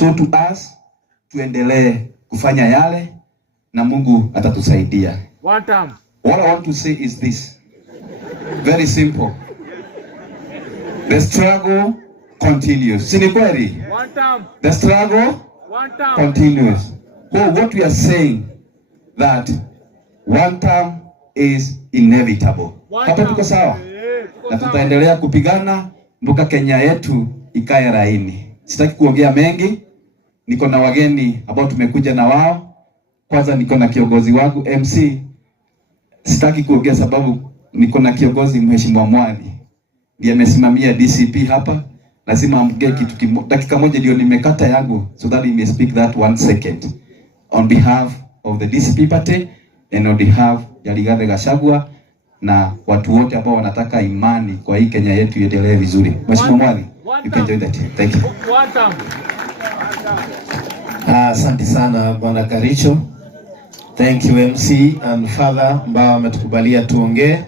So to us, tuendelee kufanya yale na Mungu atatusaidia. One time. What I want to say is this. Very simple. The struggle continues. Si kweli? One time. The struggle continues. So what we are saying that one term is inevitable. Hapo tuko sawa? Na tutaendelea kupigana mpaka Kenya yetu ikae laini. Sitaki kuongea mengi. Niko na wageni ambao tumekuja na wao. Kwanza niko na kiongozi wangu MC. Sitaki kuongea sababu niko na kiongozi Mheshimiwa Mwani. Ndiye amesimamia DCP hapa. Lazima amgee kitu dakika moja ndio nimekata yangu so that he may speak that 1 second on behalf of the DCP party and on behalf ya Rigathi Gachagua na watu wote ambao wanataka imani kwa hii Kenya yetu iendelee vizuri. Mheshimiwa Mwani, you can join the team. Thank you. Asante sana Bwana Karicho. Thank you MC and Father ambao ametukubalia tuongee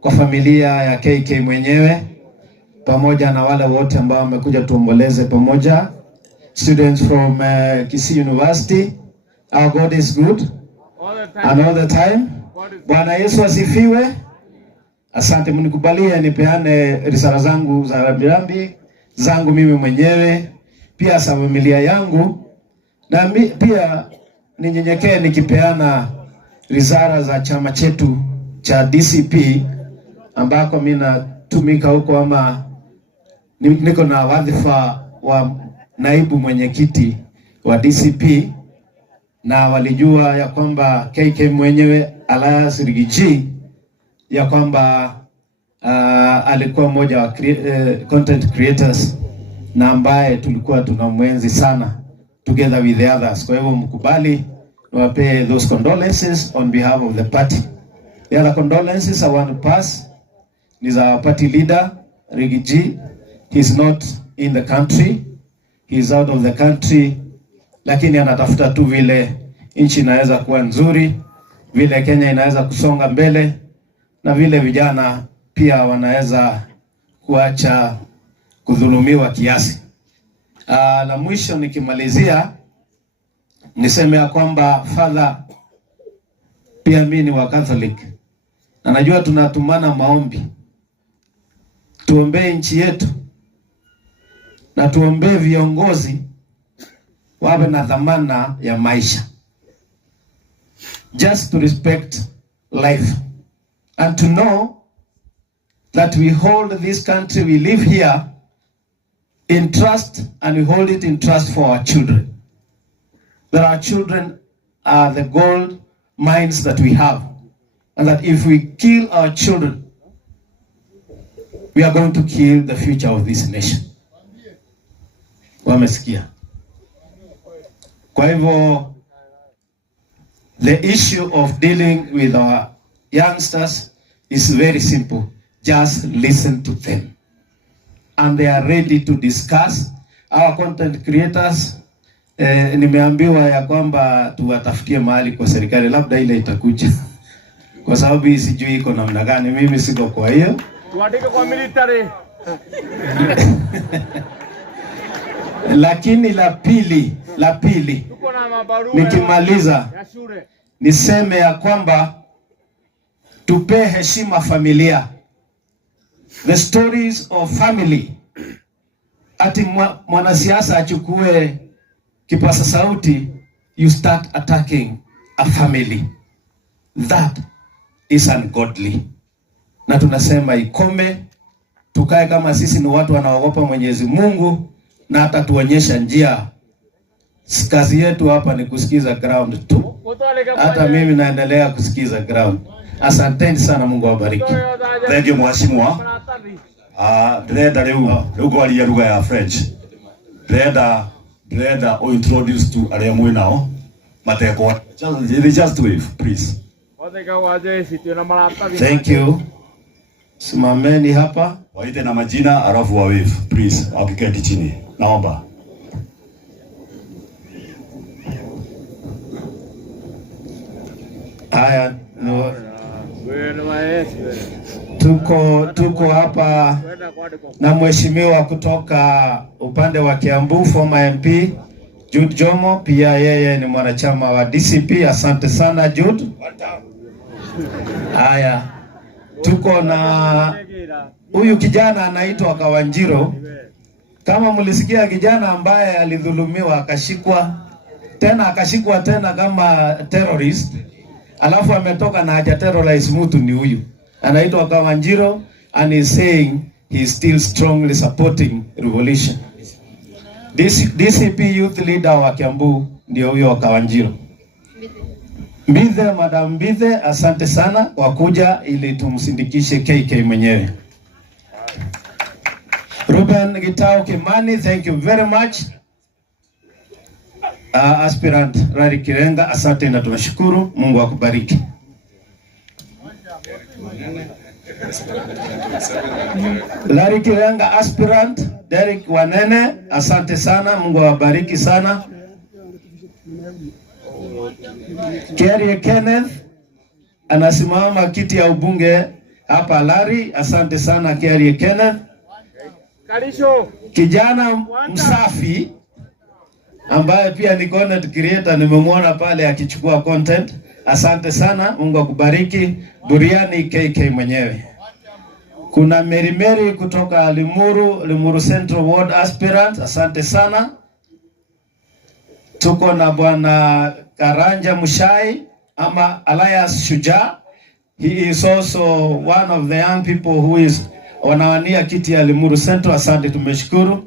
kwa familia ya KK mwenyewe pamoja na wale wote ambao wamekuja tuomboleze pamoja. Students from Kisii University. Our God is good and all the time. Bwana Yesu asifiwe. Asante, mnikubalie nipeane risala zangu za rambirambi zangu mimi mwenyewe, pia za familia yangu, na pia ninyenyekee nikipeana risala za chama chetu cha DCP ambako mimi natumika huko, ama niko na wadhifa wa naibu mwenyekiti wa DCP, na walijua ya kwamba KK mwenyewe Elias Rigiji ya kwamba alikuwa mmoja wa content creators na ambaye tulikuwa tunamwenzi sana together with the others. Kwa hivyo mkubali niwape those condolences on behalf of the party. The other condolences I want to pass is our party leader Rigiji. He's not in the country. He's out of the country. Lakini anatafuta tu vile nchi inaweza kuwa nzuri, vile Kenya inaweza kusonga mbele, na vile vijana pia wanaweza kuacha kudhulumiwa kiasi. Na mwisho nikimalizia niseme ya kwamba Father, pia mimi ni wa Catholic na najua tunatumana maombi. Tuombee nchi yetu na tuombee viongozi wawe na dhamana ya maisha, just to respect life and to know that we hold this country, we live here in trust, and we hold it in trust for our children. That our children are the gold mines that we have, and that if we kill our children, we are going to kill the future of this nation. Wamesikia? Kwa hivyo, the issue of dealing with our youngsters is very simple. Just listen to them. And they are ready to discuss. Our content creators, nimeambiwa ya kwamba tuwatafutie mahali kwa serikali, labda ile itakuja. Kwa sababu hii sijui iko namna gani, mimi siko kwa hiyo. Tuandike kwa military. Lakini la pili, nikimaliza niseme ya kwamba tupe heshima familia. The stories of family. Ati mwanasiasa achukue kipasa sauti, you start attacking a family. That is ungodly. Na tunasema ikome, tukae kama sisi ni watu wanaogopa Mwenyezi Mungu, na hata tuonyesha njia. Kazi yetu hapa ni kusikiza ground tu. Hata mimi naendelea kusikiza ground. Asanteni sana, Mungu awabariki. Thank you Mheshimiwa. Ndĩrenda rĩu kwaria lugha ya French. Ndĩrenda o introduce to arĩa mwĩ nao matekwa. Just wave please. Thank you. Simameni hapa. Waite na majina alafu wa wave please. Wakiketi chini. Naomba. Haya, no. Tuko hapa na mheshimiwa kutoka upande wa Kiambu former MP Jude Jomo, pia yeye ni mwanachama wa DCP. Asante sana Jude. Haya, tuko na huyu kijana anaitwa Kawanjiro. Kama mlisikia kijana ambaye alidhulumiwa akashikwa tena kama terrorist, alafu ametoka na haja terrorize mtu, ni huyu anaitwa Kawanjiro, and is saying he is still strongly supporting revolution. DCP youth leader wa Kiambu ndio huyo Kawanjiro. Mbithe, Madam Mbithe, asante sana kwa kuja ili tumsindikishe KK mwenyewe. Ruben Gitao Kimani, thank you very much. Aspirant Rari Kirenga, asante na tunashukuru. Mungu akubariki. Rari Kirenga aspirant Derek Wanene, asante sana. Mungu awabariki sana. Kerry Kenneth anasimama kiti ya ubunge hapa Lari, asante sana Kerry Kenneth. Kijana msafi ambaye pia ni content creator, nimemwona pale akichukua content, asante sana. Mungu akubariki. Buriani KK mwenyewe. Kuna Mary kutoka Limuru Central Ward aspirant, asante sana. Tuko na bwana Karanja Mushai ama Elias Shuja. He is also one of the young people who is wanawania kiti ya Limuru Central, asante, tumeshukuru.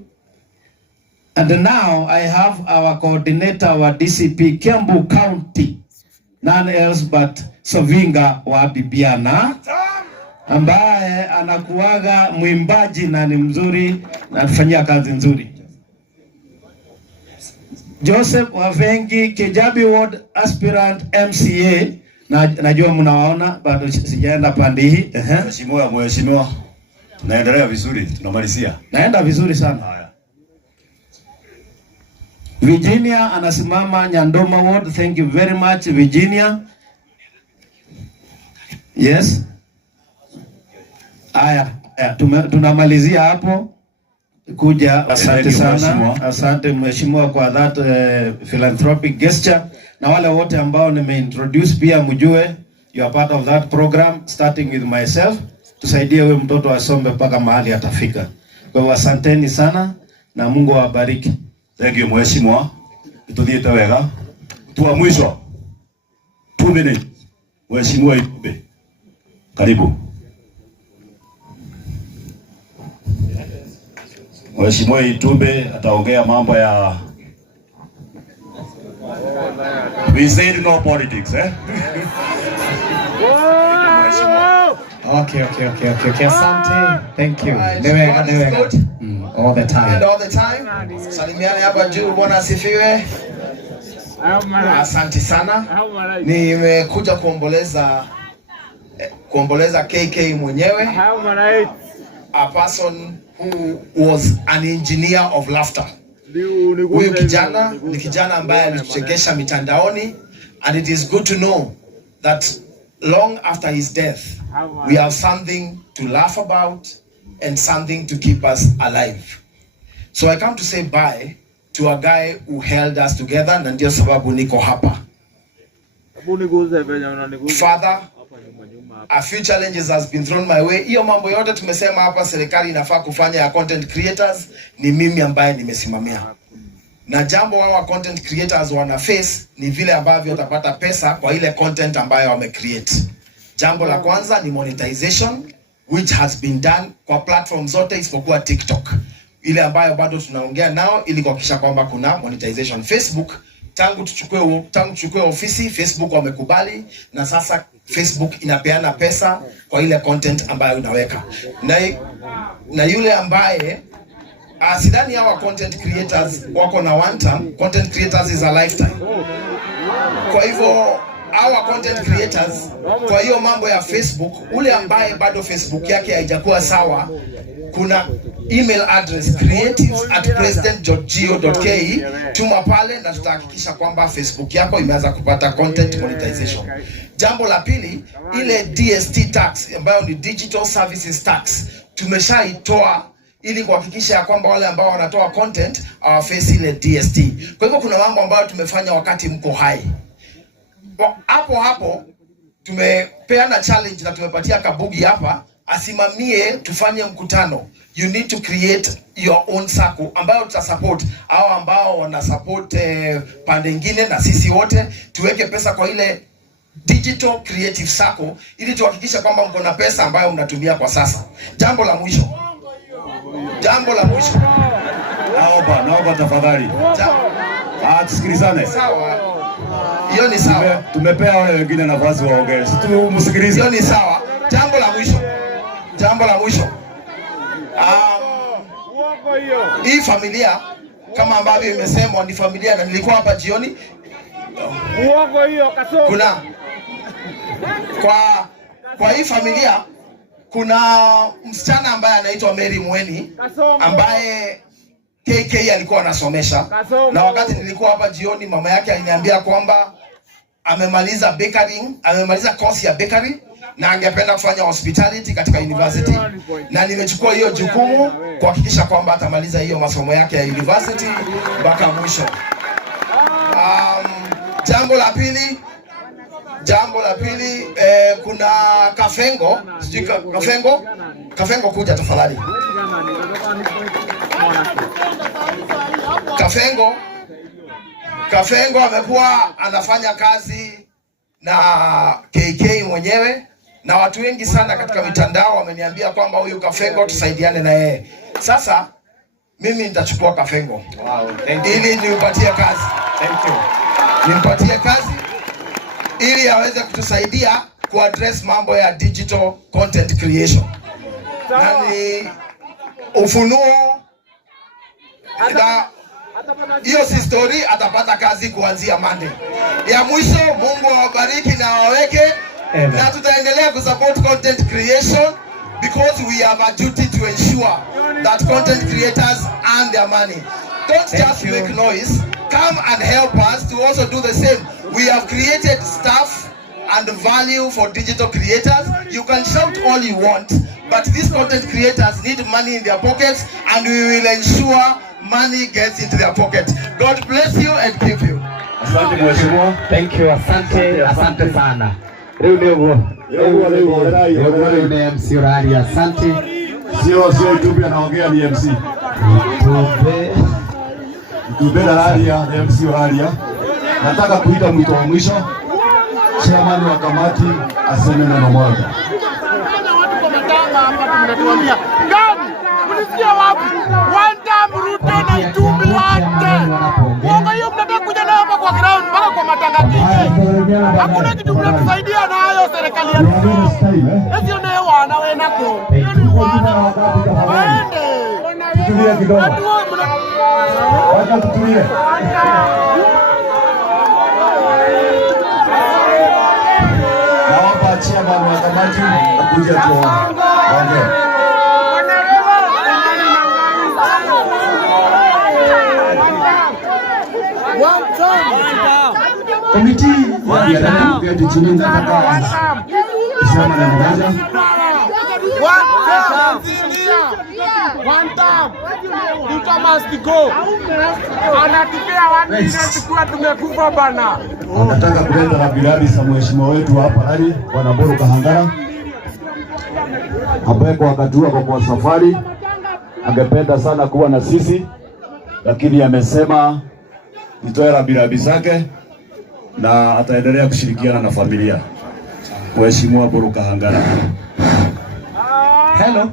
And now I have our coordinator wa DCP Kiambu County, none else but Sovinga wa Bibiana, ambaye anakuaga mwimbaji na ni mzuri na anafanyia kazi nzuri. Joseph Wavengi, Kijabi Ward aspirant MCA, najua mnawaona, bado sijaenda pande hii. Mheshimiwa, naendelea vizuri, tunamalizia. Naenda vizuri sana. Virginia anasimama Nyandoma Ward, thank you very much Virginia. Yes. Aya, tunamalizia hapo. Kuja, asante sana. Asante mheshimiwa kwa that philanthropic gesture, na wale wote ambao nimeintroduce pia mjue you are part of that program, starting with myself. Tusaidie huyo mtoto asombe mpaka mahali atafika. Kwa hiyo asanteni sana na Mungu awabariki. Thank you mheshimiwa. Tuthiete wega. Tuwa mwisho 2 minutes. Mheshimiwa Itumbe, karibu. Mheshimiwa Itumbe ataongea mambo ya we said no politics, eh? Okay. Asante. Thank you. All the time. And all the time. Salimiane hapa juu, Bwana asifiwe. Asante sana. Nimekuja kuomboleza KK mwenyewe. A person who was an engineer of laughter. Huyu kijana ni kijana ambaye alituchekesha mitandaoni, and it is good to know that long after his death we have something to laugh about and something to keep us alive. So I come to say bye to a guy who held us together, na ndio sababu niko hapa. Father, a few challenges has been thrown my way. Hiyo mambo yote tumesema hapa serikali inafaa kufanya ya content creators, ni mimi ambaye nimesimamia. Na jambo wao content creators wana face ni vile ambavyo watapata pesa kwa ile content ambayo wame create. Jambo la kwanza ni monetization, which has been done kwa platform zote isipokuwa TikTok, ile ambayo bado tunaongea nao ili kuhakikisha kwamba kuna monetization. Facebook tangu tuchukue ofisi, Facebook wamekubali, na sasa Facebook inapeana pesa kwa ile content ambayo unaweka. Na yule ambaye sidhani hawa content creators wako na one time. Content creators is a lifetime. Kwa hivyo hawa content creators, kwa hiyo mambo ya Facebook, ule ambaye bado Facebook yake haijakuwa sawa, kuna email address creatives@president.go.ke, tuma pale na tutahakikisha kwamba Facebook yako imeanza kupata content monetization. Jambo la pili, ile DST tax ambayo ni Digital Services Tax, tumeshaitoa ili kuhakikisha kwamba wale ambao wanatoa content face ile DST. Kwa hivyo kuna mambo ambayo tumefanya wakati mko hai. Hapo tumepeana challenge na tumepatia Kabugi hapa asimamie tufanye mkutano. You need to create your own circle ambayo tutasupport au ambao wana support pande nyingine, na sisi wote tuweke pesa kwa ile digital creative circle ili tuhakikisha kwamba mko na pesa ambayo mnatumia kwa sasa. Jambo la mwisho. Naomba tafadhali. Tusikilizane. Sawa. Hiyo ni sawa. Tumepea wale wengine nafasi waongee. Msikilize. Hiyo ni sawa. Jambo la mwisho. Hii familia kama ambavyo imesemwa ni familia, na nilikuwa hapa jioni. Uongo hiyo Kasongo. Kuna kwa hii familia kuna msichana ambaye anaitwa Mary Mweni ambaye KK alikuwa anasomesha, na wakati nilikuwa hapa jioni mama yake aliniambia kwamba amemaliza course ya bakery na angependa kufanya hospitality katika university, na nimechukua hiyo jukumu kuhakikisha kwamba atamaliza hiyo masomo yake ya university mpaka mwisho. Jambo la pili, kuna Kafengo, sijui Kafengo kuja tafadhali. Kafengo amekuwa anafanya kazi na KK mwenyewe, na watu wengi sana katika mitandao wameniambia kwamba huyu Kafengo tusaidiane na yeye. Sasa mimi nitachukua Kafengo ili nimpatie kazi. Nimpatie kazi ili aweze kutusaidia kuaddress mambo ya digital content creation. Nani ufunuo na hiyo si story, atapata kazi kuanzia Monday. Ya mwisho, Mungu awabariki na awaweke. Na tutaendelea kusupport content creation because we have a duty to ensure that content creators earn their money. Don't just make noise. Come and help us to also do the same. We have created stuff and value for digital creators. You can shout all you want, but these content creators need money in their pockets, and we will ensure money gets into their pocket. God bless you and keep you. Asante mheshimiwa. Thank you. Asante sana. Leo ni MC Orari. Asante. Sio YouTube anaongea, ni MC. YouTube Oraria, MC Oraria. Nataka kuita mwito wa mwisho. Chairman wa kamati aseme neno moja. Mlisikia wapi? One time Ruto na Itumbi wote. Uongo hiyo mnataka kuja nayo hapa kwa ground mpaka kwa matanga kike. Hakuna kitu mnatusaidia nayo serikali yetu. Sio nayo wana wenako. Hiyo ni wana. Waende. Tutulie kidogo. Wacha tutulie. Naomba chairman wa kamati akuja tuongee. Komiti ya kuketi chini nataka kusema neno moja. One time. Ruto must go. Anatupea 1 minute kwa tumekufa bana. Nataka kuleta rambirambi za mheshimiwa wetu hapa hali Bwana Mburu Kahangara ambaye kwa wakati huu kwa safari angependa sana kuwa na sisi, lakini amesema nitoe rambirambi zake na ataendelea kushirikiana na familia. Mheshimiwa Mburu Kahangara. Hello.